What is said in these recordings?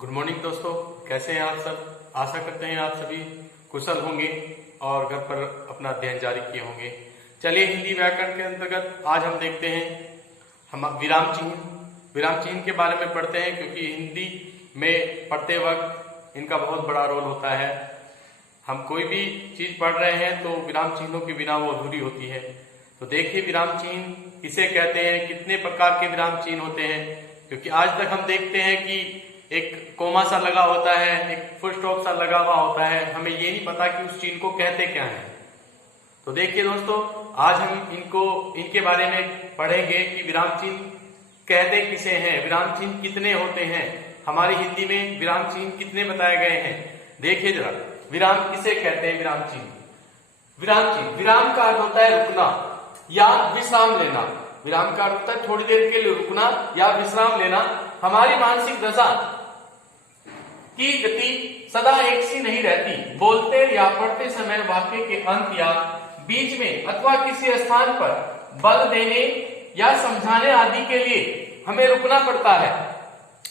Good morning दोस्तों, कैसे हैं आप सब। आशा करते हैं आप सभी कुशल होंगे और घर पर अपना अध्ययन जारी किए होंगे। चलिए हिंदी व्याकरण के अंतर्गत आज हम देखते हैं हम विराम चिन्ह के बारे में पढ़ते हैं, क्योंकि हिंदी में पढ़ते वक्त इनका बहुत बड़ा रोल होता है। हम कोई भी चीज पढ़ रहे हैं तो विराम चिन्हों के बिना वो अधूरी होती है। तो देखिए विराम चिन्ह किसे कहते हैं, कितने प्रकार के विराम चिन्ह होते हैं। क्योंकि आज तक हम देखते हैं कि एक कोमा सा लगा होता है, एक फुल स्टॉप सा लगा हुआ होता है, हमें ये नहीं पता कि उस चिन्ह को कहते क्या है। तो देखिए दोस्तों, आज हम इनके बारे में पढ़ेंगे कि विराम चिन्ह कहते किसे हैं, विराम चिन्ह कितने होते हैं। हमारी हिंदी में विराम चिन्ह कितने बताए गए हैं, देखिए जरा। विराम किसे कहते हैं, विराम चिन्ह। विराम का अर्थ होता है रुकना या विश्राम लेना। विराम का अर्थ होता है थोड़ी देर के लिए रुकना या विश्राम लेना। हमारी मानसिक दशा की गति सदा एक सी नहीं रहती। बोलते या पढ़ते समय वाक्य के अंत या बीच में अथवा किसी स्थान पर बल देने या समझाने आदि के लिए हमें रुकना पड़ता है।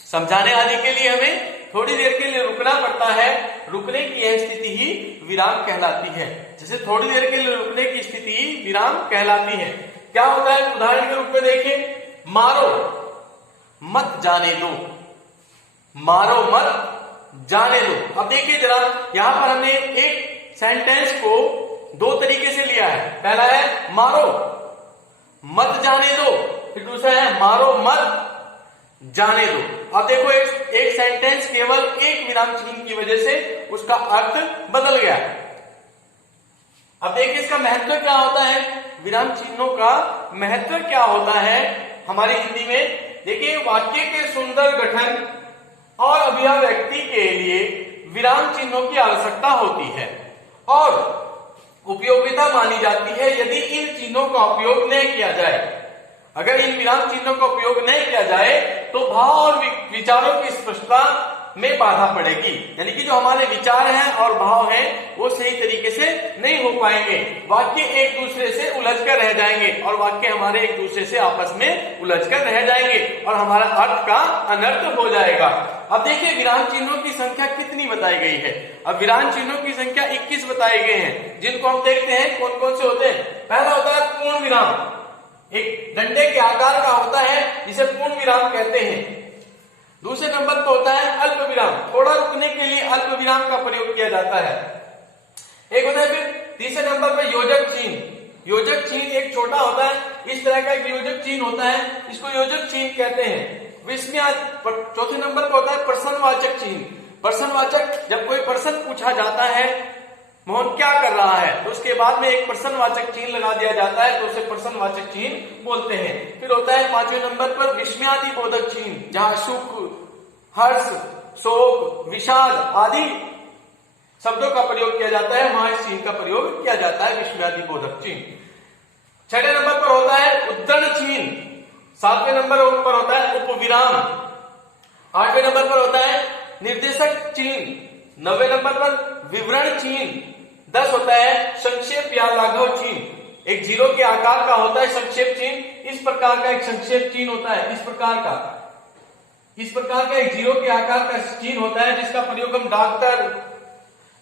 समझाने आदि के लिए हमें थोड़ी देर के लिए रुकना पड़ता है। रुकने की यह स्थिति ही विराम कहलाती है। जैसे थोड़ी देर के लिए रुकने की स्थिति ही विराम कहलाती है। क्या होता है, उदाहरण के रूप में देखिए, मारो मत जाने दो, मारो मत जाने दो। अब देखिए जरा, यहां पर हमने एक सेंटेंस को दो तरीके से लिया है। पहला है मारो मत जाने दो, फिर दूसरा है मारो मत जाने दो। अब देखो एक सेंटेंस केवल एक विराम चिन्ह की वजह से उसका अर्थ बदल गया। अब देखिए इसका महत्व क्या होता है, विराम चिन्हों का महत्व क्या होता है हमारी हिंदी में। देखिए, वाक्य के सुंदर गठन और अभिव्यक्ति के लिए विराम चिन्हों की आवश्यकता होती है और उपयोगिता मानी जाती है। यदि इन चिन्हों का उपयोग नहीं किया जाए, अगर इन विराम चिन्हों का उपयोग नहीं किया जाए तो भाव और विचारों की स्पष्टता में बाधा पड़ेगी। यानी कि जो हमारे विचार हैं और भाव हैं वो सही तरीके से नहीं हो पाएंगे। वाक्य एक दूसरे से उलझ कर रह जाएंगे और वाक्य हमारे एक दूसरे से आपस में उलझ कर रह जाएंगे और हमारा अर्थ का अनर्थ हो जाएगा। अब देखिए विराम चिन्हों की संख्या कितनी बताई गई है। अब विराम चिन्हों की संख्या 21 बताए गए हैं, जिनको हम देखते हैं कौन कौन से होते हैं। पहला होता है पूर्ण विराम, एक डंडे के आकार का होता है जिसे पूर्ण विराम कहते हैं। दूसरे नंबर पर होता है अल्प विराम, थोड़ा रुकने के लिए अल्प विराम का प्रयोग किया जाता है। एक होता है फिर तीसरे नंबर पर योजक चिन्ह। योजक चिन्ह एक छोटा होता है, इस तरह का एक योजक चिन्ह होता है, इसको योजक चिन्ह कहते हैं। चौथे नंबर पर होता है प्रश्नवाचक चिन्ह। प्रश्नवाचक, जब कोई प्रश्न पूछा जाता है मोहन क्या कर रहा है, तो उसके बाद में एक प्रश्नवाचक चिन्ह लगा दिया जाता है, तो उसे प्रश्नवाचक चिन्ह बोलते हैं। फिर होता है पांचवें नंबर पर विस्मयादि बोधक चिन्ह, जहां सुख, हर्ष, शोक, विषाद आदि शब्दों का प्रयोग किया जाता है, वहां इस चिन्ह का प्रयोग किया जाता है, विस्मयादि बोधक चिन्ह। छठे नंबर पर होता है उद्धरण चिन्ह। सातवें नंबर पर होता है उपविराम। आठवें नंबर पर होता है निर्देशक चिन्ह। 9वें नंबर पर विवरण चिन्ह। 10 होता है संक्षेप या लाघव चिन्ह, एक जीरो के आकार का होता है संक्षेप चिन्ह। इस प्रकार का एक संक्षेप चिन्ह होता है, इस प्रकार का एक जीरो के आकार का चिन्ह होता है, जिसका प्रयोग हम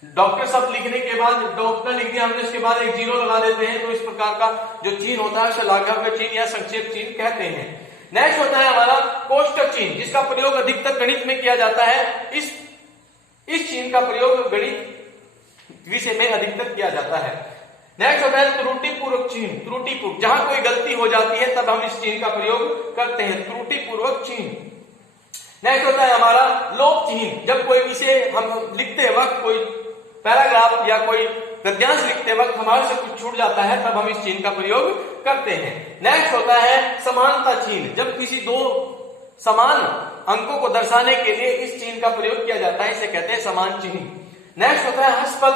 डॉक्टर शब्द लिखने के बाद, डॉक्टर लिख दिया हमने, उसके बाद एक जीरो लगा देते हैं, तो इस प्रकार का जो चिन्ह होता है उसे लाघव का चिन्ह या संक्षेप चिन्ह कहते हैं। नेक्स्ट होता है हमारा कोष्टक चिन्ह, जिसका प्रयोग अधिकतर गणित में किया जाता है। इस चिन्ह का प्रयोग गणित विषय में अधिकतर किया जाता है। नेक्स्ट होता है त्रुटिपूर्वक चिन्ह। त्रुटिपूर्वक, जहां कोई गलती हो जाती है तब हम इस चिन्ह का प्रयोग करते हैं, त्रुटिपूर्वक चिन्ह। नेक्स्ट होता है हमारा लोप चिन्ह, जब कोई विषय हम लिखते वक्त, कोई पैराग्राफ या कोई गद्यांश लिखते वक्त हमारे से कुछ छूट जाता है, तब हम इस चिन्ह का प्रयोग करते हैं। नेक्स्ट होता है समानता चिन्ह, जब किसी दो समान अंकों को दर्शाने के लिए इस चिन्ह का प्रयोग किया जाता है, इसे कहते हैं समान चिन्ह। नेक्स्ट होता है हस्तपद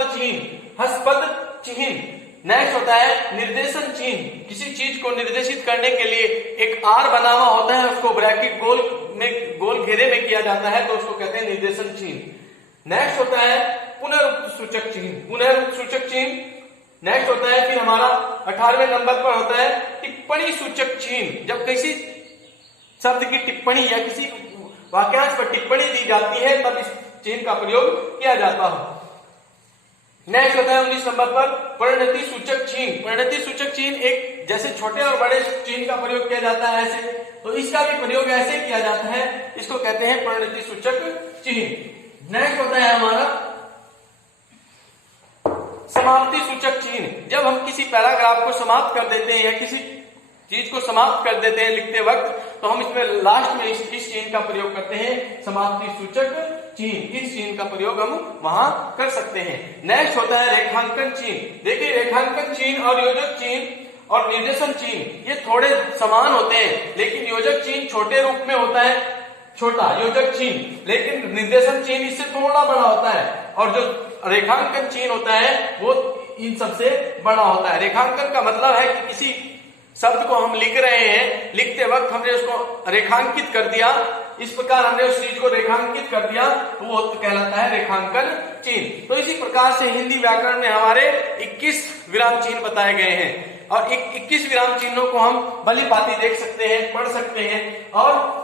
चिन्ह। नेक्स्ट होता है निर्देशन चिन्ह, किसी चीज को निर्देशित करने के लिए एक आर बना हुआ होता है, उसको ब्रैकेट गोल घेरे में किया जाता है, तो उसको कहते हैं निर्देशन चिन्ह। नेक्स्ट होता है पुनरुक्त सूचक चिन्ह। नेक्स्ट होता है फिर हमारा 18वें नंबर पर होता है टिप्पणी सूचक चिन्ह, जब किसी शब्द की टिप्पणी या किसी वाक्यांश पर टिप्पणी दी जाती है तब इस चिन्ह का प्रयोग किया जाता है। नेक्स्ट होता है 19 नंबर पर परिणति सूचक चिन्ह। परिणति सूचक चिन्ह एक जैसे छोटे और बड़े चिन्ह का प्रयोग किया जाता है ऐसे, तो इसका भी प्रयोग ऐसे किया जाता है, इसको कहते हैं परिणति सूचक चिन्ह। नेक्स्ट होता है हमारा समाप्ति सूचक चिन्ह। जब हम किसी पैराग्राफ को समाप्त कर देते हैं या किसी चीज को समाप्त कर देते हैं लिखते वक्त, तो हम इसमें लास्ट में इस चिन्ह का प्रयोग करते हैं, समाप्ति सूचक चिन्ह। इस चिन्ह का प्रयोग हम वहां कर सकते हैं। नेक्स्ट होता है रेखांकन चिन्ह। देखिए रेखांकन चिन्ह और योजक चिन्ह और निर्देशन चिन्ह ये थोड़े समान होते हैं, लेकिन योजक चिन्ह छोटे रूप में होता है, छोटा योजक चिन्ह, लेकिन निर्देशन चिन्ह इससे थोड़ा बड़ा होता है, और जो रेखांकन चिन्ह होता है वो इन सबसे बड़ा होता है। रेखांकन का मतलब है कि किसी शब्द को हम लिख रहे हैं, लिखते वक्त हमने उसको रेखांकित कर दिया, इस प्रकार हमने उस चीज को रेखांकित कर दिया, तो वो कहलाता है रेखांकन चिन्ह। तो इसी प्रकार से हिंदी व्याकरण में हमारे 21 विराम चिन्ह बताए गए हैं, और 21 विराम चिन्हों को हम भली भांति देख सकते हैं, पढ़ सकते हैं, और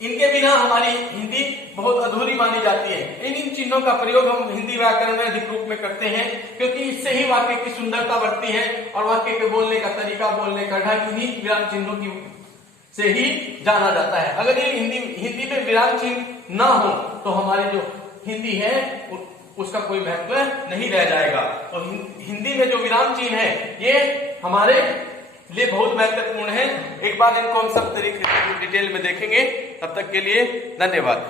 इनके बिना हमारी हिंदी बहुत अधूरी मानी जाती है। इन चिन्हों का प्रयोग हम हिंदी व्याकरण में अधिक रूप में करते हैं, क्योंकि इससे ही वाक्य की सुंदरता बढ़ती है और वाक्य के बोलने का तरीका, बोलने का ढंग इन्हीं विराम चिन्हों की से ही जाना जाता है। अगर ये हिंदी में विराम चिन्ह न हो तो हमारी जो हिंदी है उसका कोई महत्व नहीं रह जाएगा। और हिंदी में जो विराम चिन्ह है ये हमारे लिए बहुत महत्वपूर्ण है। एक बार इनको हम सब तरीके से डिटेल में देखेंगे। तब तक के लिए धन्यवाद।